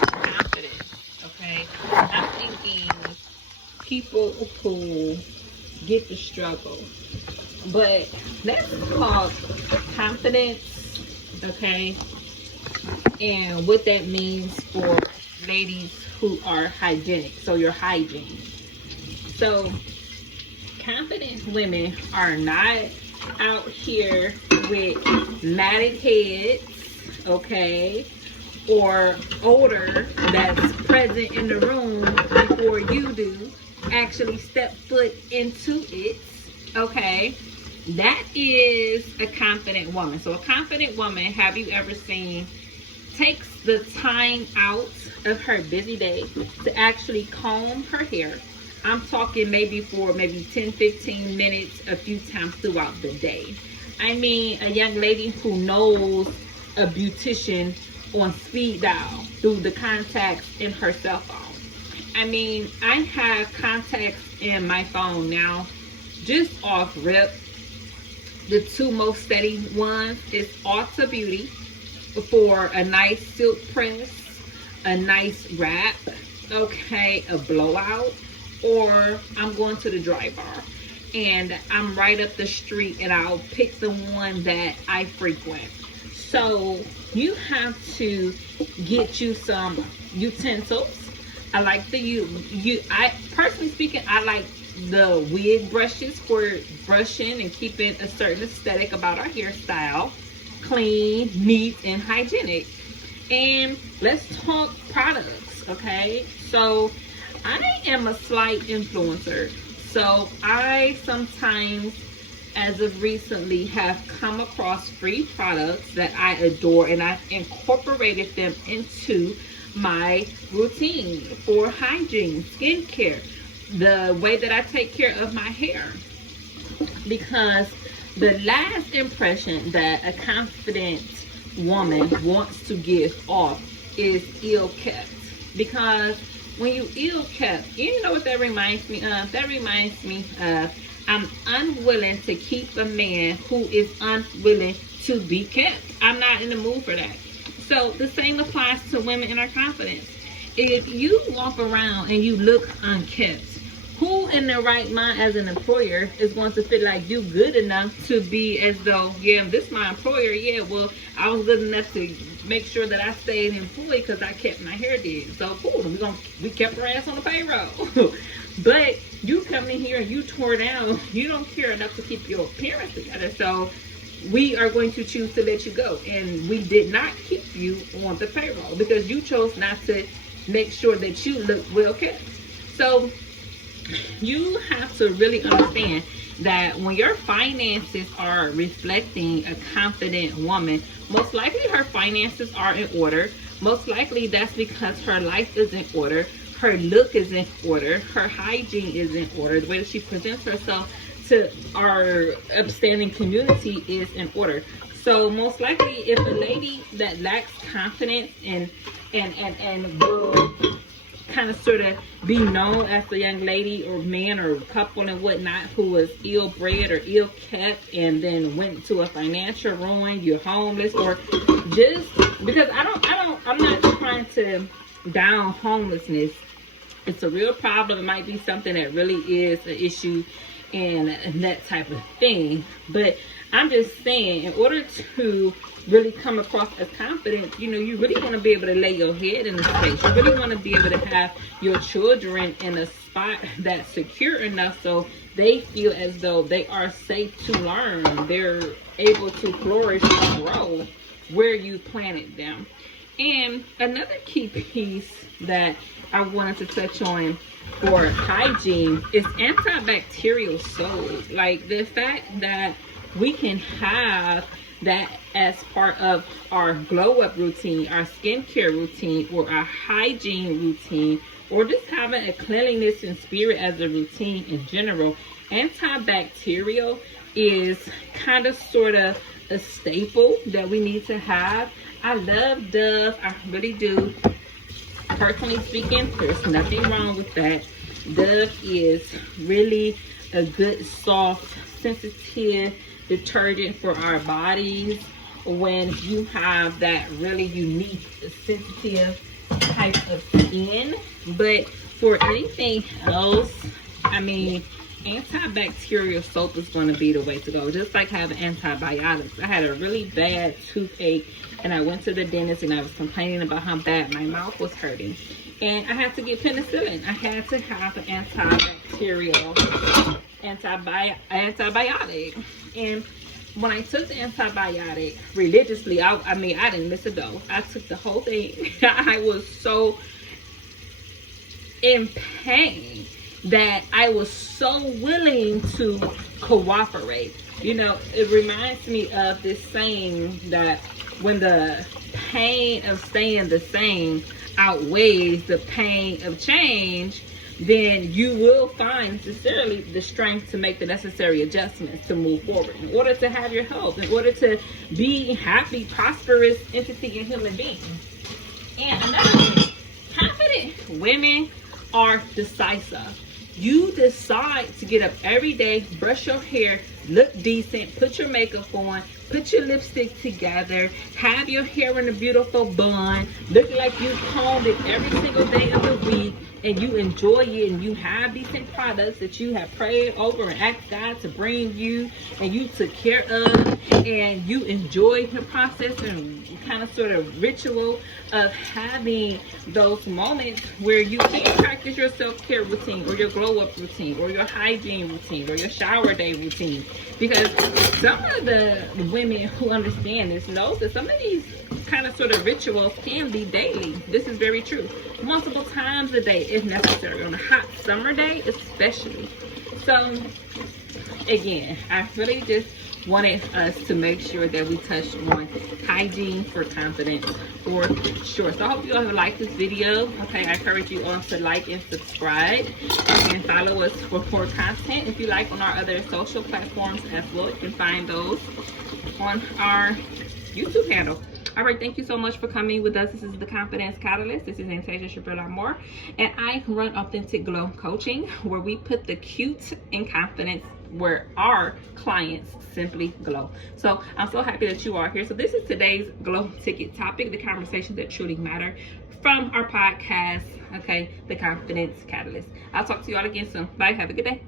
confidence. Okay, I'm thinking people who get the struggle, but let's talk confidence. Okay, and what that means for ladies who are hygienic. So your hygiene. So confident women are not out here with matted heads, okay, or odor that's present in the room before you do actually step foot into it, okay. That is a confident woman. So a confident woman, have you ever seen, takes the time out of her busy day to actually comb her hair. I'm talking maybe for maybe 10-15 minutes a few times throughout the day. I mean, a young lady who knows a beautician on speed dial through the contacts in her cell phone. I mean, I have contacts in my phone now, just off rip. The two most steady ones is Ulta Beauty for a nice silk press, a nice wrap, okay, a blowout, or I'm going to the dry bar and I'm right up the street and I'll pick the one that I frequent. So you have to get you some utensils. I like I personally speaking, I like the wig brushes for brushing and keeping a certain aesthetic about our hairstyle. Clean, neat, and hygienic. And let's talk products, okay? So I am a slight influencer. So I sometimes, as of recently, have come across free products that I adore, and I've incorporated them into my routine for hygiene, skincare, the way that I take care of my hair. Because the last impression that a confident woman wants to give off is ill kept. Because when you ill kept, you know what that reminds me of? That reminds me of I'm unwilling to keep a man who is unwilling to be kept. I'm not in the mood for that. So the same applies to women in our confidence. If you walk around and you look unkept, who in their right mind as an employer is going to feel like you good enough to be as though, yeah, this is my employer, yeah, well, I was good enough to make sure that I stayed employed because I kept my hair did. So cool, we kept her ass on the payroll. But you come in here and you tore down, you don't care enough to keep your appearance together. So we are going to choose to let you go. And we did not keep you on the payroll because you chose not to make sure that you look well kept. So you have to really understand that when your finances are reflecting a confident woman, most likely her finances are in order. Most likely that's because her life is in order, her look is in order, her hygiene is in order, the way that she presents herself to our upstanding community is in order. So most likely if a lady that lacks confidence and will kind of sort of be known as a young lady or man or couple and whatnot who was ill-bred or ill-kept and then went to a financial ruin, you're homeless, or just because I'm not trying to down homelessness. It's a real problem. It might be something that really is an issue and that type of thing, but I'm just saying, in order to really come across as confident, you know, you really want to be able to lay your head in a space. You really want to be able to have your children in a spot that's secure enough so they feel as though they are safe to learn. They're able to flourish and grow where you planted them. And another key piece that I wanted to touch on for hygiene is antibacterial soap. Like the fact that we can have that as part of our glow up routine, our skincare routine, or our hygiene routine, or just having a cleanliness and spirit as a routine in general. Antibacterial is kind of sort of a staple that we need to have. I love Dove, I really do. Personally speaking, there's nothing wrong with that. Dove is really a good, soft, sensitive detergent for our bodies when you have that really unique, sensitive type of skin. But for anything else, I mean, antibacterial soap is going to be the way to go. Just like having antibiotics. I had a really bad toothache and I went to the dentist and I was complaining about how bad my mouth was hurting. And I had to get penicillin. I had to have an antibacterial antibiotic. And when I took the antibiotic religiously, I mean, I didn't miss a dose. I took the whole thing. I was so in pain that I was so willing to cooperate. You know, it reminds me of this saying that when the pain of staying the same outweighs the pain of change, then you will find necessarily the strength to make the necessary adjustments to move forward in order to have your health, in order to be happy, prosperous entity and human being. And another thing, confident women are decisive. You decide to get up every day, brush your hair, look decent, put your makeup on, put your lipstick together, have your hair in a beautiful bun, look like you combed it every single day of the week, and you enjoy it, and you have decent products that you have prayed over and asked God to bring you, and you took care of, and you enjoy the process and kind of sort of ritual of having those moments where you can practice your self-care routine or your glow-up routine or your hygiene routine or your shower day routine. Because some of the women who understand this knows that some of these kind of sort of rituals can be daily. This is very true. Multiple times a day if necessary. On a hot summer day especially. So again, I really just wanted us to make sure that we touched on hygiene for confidence for sure. So I hope you all have liked this video. Okay, I encourage you all to like and subscribe and follow us for more content. If you like on our other social platforms as well, you can find those on our YouTube handle. All right, thank you so much for coming with us. This is the Confidence Catalyst. This is Anastasia Shapiro Moore, and I run Authentic Glow Coaching, where we put the cute in confidence, where our clients simply glow. So I'm so happy that you are here. So this is today's glow ticket topic, the conversations that truly matter, from our podcast, okay, the Confidence Catalyst. I'll talk to you all again soon. Bye. Have a good day.